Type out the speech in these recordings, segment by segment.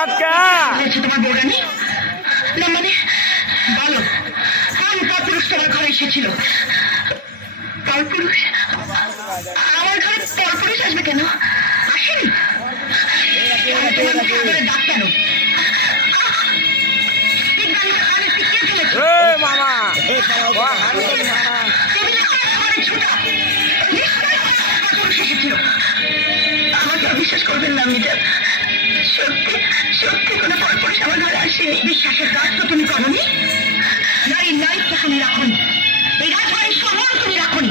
বাক্কা তোমার বোগানি না মানে বলো কোন পরপুরুষ তোমার ঘরে এসেছিল? পরপুরুষ? আমার ঘরে পরপুরুষ আসবে কেন? আসেনি। তোমার ডাক কেন? মামা আমাকে বিশ্বাস করবেন না মিটার, সত্যি সত্যি কোনো পরপুরুষ আমার ঘরে আসেনি। বিশ্বাসের কাজ তো তুমি করনি, নারীর নারীত্ব তুমি রাখনি, এই রাজবাড়ির সম্মান তুমি রাখনি,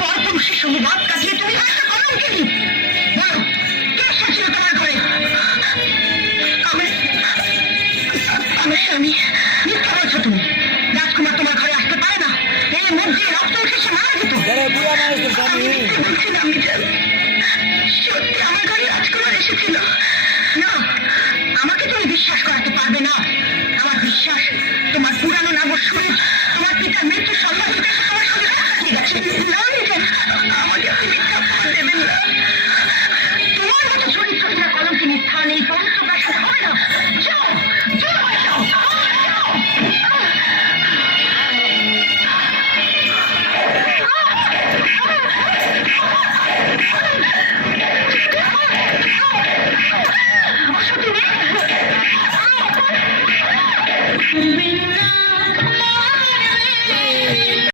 পরপুরুষের সঙ্গে রাত কাটিয়ে তুমি একটা কলম কেনি। বলো কে এসেছিল তোমার ঘরে? আমার স্বামী। মিথ্যা বলছো তুমি, রাজকুমার তোমার ঘরে আসতে পারে না, এর মধ্যে রক্ত উঠে সে মারা যেত। বুড়া মানুষ তো স্বামী বলছিলাম মিটার